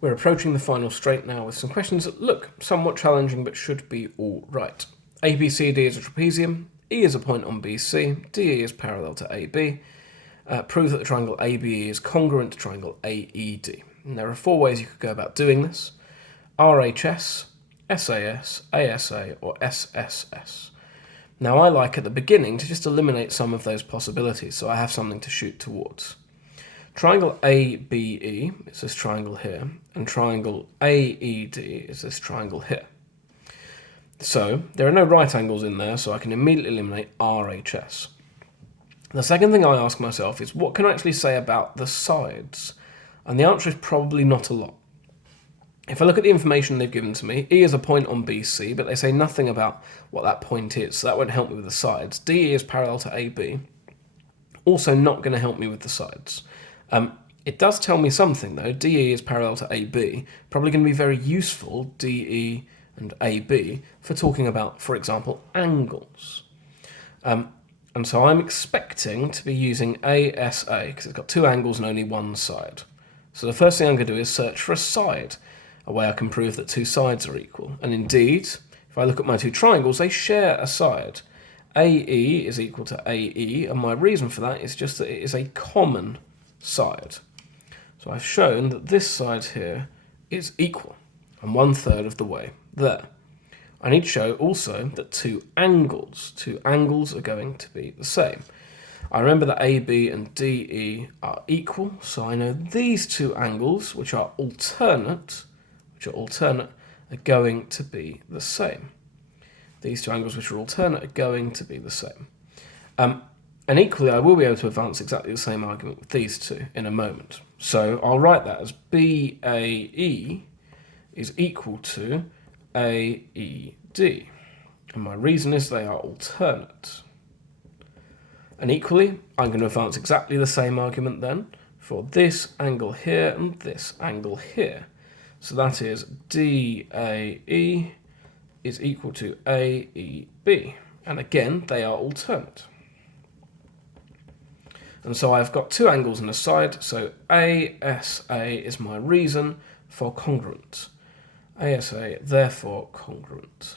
We're approaching the final straight now with some questions that look somewhat challenging but should be all right. ABCD is a trapezium, E is a point on BC, DE is parallel to AB. Prove that the triangle ABE is congruent to triangle AED. And there are four ways you could go about doing this: RHS, SAS, ASA, or SSS. Now I like at the beginning to just eliminate some of those possibilities so I have something to shoot towards. Triangle ABE is this triangle here, and triangle AED is this triangle here. So there are no right angles in there, so I can immediately eliminate RHS. The second thing I ask myself is, what can I actually say about the sides? And the answer is probably not a lot. If I look at the information they've given to me, E is a point on BC, but they say nothing about what that point is, so that won't help me with the sides. DE is parallel to AB, also not going to help me with the sides. It does tell me something though. DE is parallel to AB, probably going to be very useful, DE and AB, for talking about, for example, angles. And so I'm expecting to be using ASA, because it's got two angles and only one side. So the first thing I'm going to do is search for a side, a way I can prove that two sides are equal. And indeed, if I look at my two triangles, they share a side. AE is equal to AE, and my reason for that is just that it is a common side. So I've shown that this side here is equal, and 1/3 of the way there. I need to show also that two angles are going to be the same. I remember that AB and DE are equal, so I know these two angles, which are alternate, are going to be the same. These two angles which are alternate are going to be the same. And equally, I will be able to advance exactly the same argument with these two in a moment. So I'll write that as BAE is equal to AED. And my reason is they are alternate. And equally, I'm going to advance exactly the same argument then for this angle here and this angle here. So that is DAE is equal to AEB. And again, they are alternate. And so I've got two angles and a side, so ASA is my reason for congruent. ASA, therefore, congruent.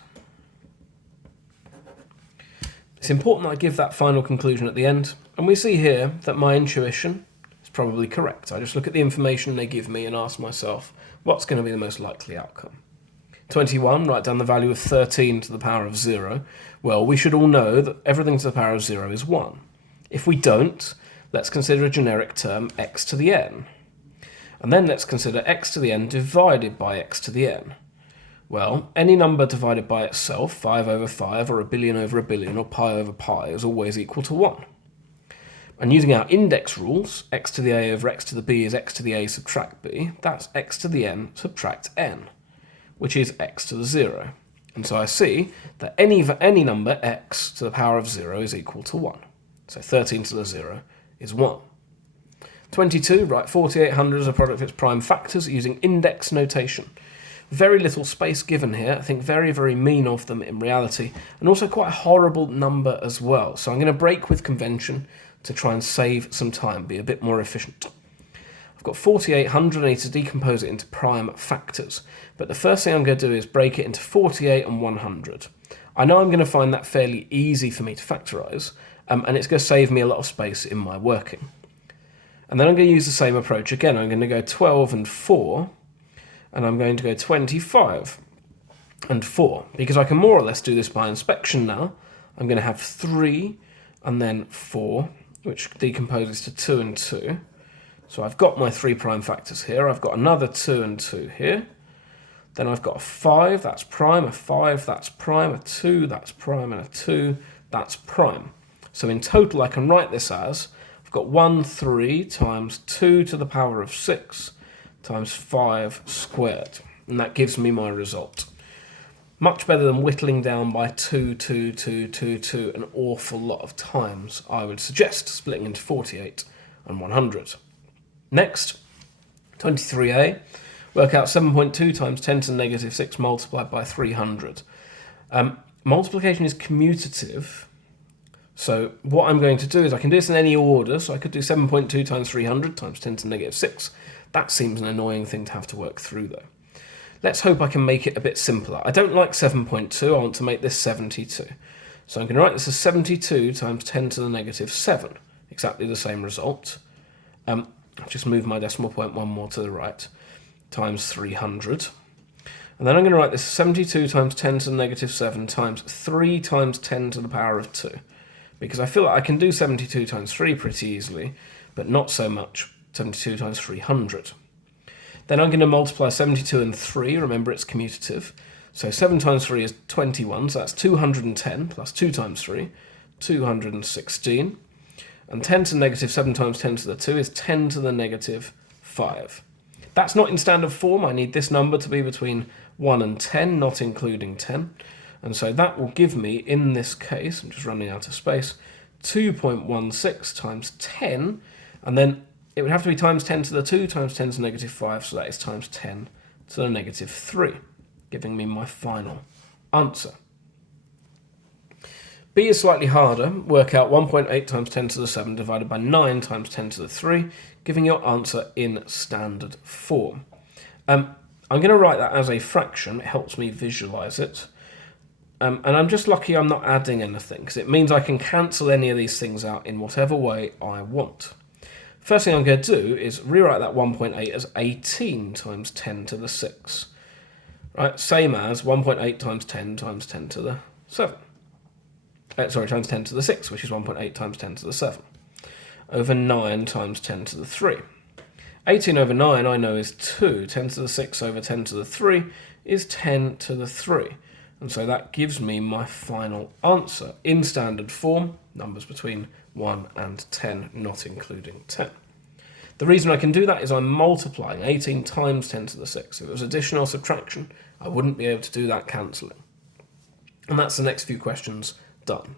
It's important that I give that final conclusion at the end, and we see here that my intuition is probably correct. I just look at the information they give me and ask myself, what's going to be the most likely outcome? 21, write down the value of 13 to the power of 0. Well, we should all know that everything to the power of 0 is 1. If we don't, let's consider a generic term x to the n. And then let's consider x to the n divided by x to the n. Well, any number divided by itself, 5 over 5, or a billion over a billion, or pi over pi, is always equal to 1. And using our index rules, x to the a over x to the b is x to the a subtract b, that's x to the n subtract n, which is x to the 0. And so I see that any number x to the power of 0 is equal to 1. So 13 to the 0 is 1. 22, write 4800 as a product of its prime factors using index notation. Very little space given here. I think very, very mean of them in reality, and also quite a horrible number as well. So I'm going to break with convention to try and save some time, be a bit more efficient. I've got 4800, I need to decompose it into prime factors. But the first thing I'm going to do is break it into 48 and 100. I know I'm going to find that fairly easy for me to factorise, and it's going to save me a lot of space in my working. And then I'm going to use the same approach again. I'm going to go 12 and 4, and I'm going to go 25 and 4, because I can more or less do this by inspection now. I'm going to have 3 and then 4, which decomposes to 2 and 2. So I've got my 3 prime factors here. I've got another 2 and 2 here. Then I've got a 5, that's prime, a 5, that's prime, a 2, that's prime, and a 2, that's prime. So in total, I can write this as, I've got 1, 3 times 2 to the power of 6 times 5 squared. And that gives me my result. Much better than whittling down by 2, 2, 2, 2, 2 an awful lot of times, I would suggest splitting into 48 and 100. Next, 23a, work out 7.2 times 10 to the negative 6 multiplied by 300. Multiplication is commutative, so what I'm going to do is I can do this in any order, so I could do 7.2 times 300 times 10 to the negative 6 That seems an annoying thing to have to work through though. Let's hope I can make it a bit simpler. I don't like 7.2, I want to make this 72. So I'm going to write this as 72 times 10 to the negative 7. Exactly the same result. I'll just move my decimal point one more to the right. Times 300. And then I'm going to write this 72 times 10 to the negative 7 times 3 times 10 to the power of 2. Because I feel like I can do 72 times 3 pretty easily, but not so much 72 times 300. Then I'm going to multiply 72 and 3, remember it's commutative. So 7 times 3 is 21, so that's 210 plus 2 times 3, 216. And 10 to the negative 7 times 10 to the 2 is 10 to the negative 5. That's not in standard form, I need this number to be between 1 and 10, not including 10. And so that will give me, in this case, I'm just running out of space, 2.16 times 10, and then it would have to be times 10 to the 2 times 10 to the negative 5, so that is times 10 to the negative 3, giving me my final answer. B is slightly harder. Work out 1.8 times 10 to the 7 divided by 9 times 10 to the 3, giving your answer in standard form. I'm going to write that as a fraction. It helps me visualize it. And I'm just lucky I'm not adding anything, because it means I can cancel any of these things out in whatever way I want. First thing I'm going to do is rewrite that 1.8 as 18 times 10 to the 6. Right, same as 1.8 times 10 times 10 to the 7. Times 10 to the 6, which is 1.8 times 10 to the 7. Over 9 times 10 to the 3. 18 over 9 I know is 2. 10 to the 6 over 10 to the 3 is 10 to the 3. And so that gives me my final answer in standard form, numbers between 1 and 10, not including 10. The reason I can do that is I'm multiplying 18 times 10 to the 6. If it was addition or subtraction, I wouldn't be able to do that cancelling. And that's the next few questions done.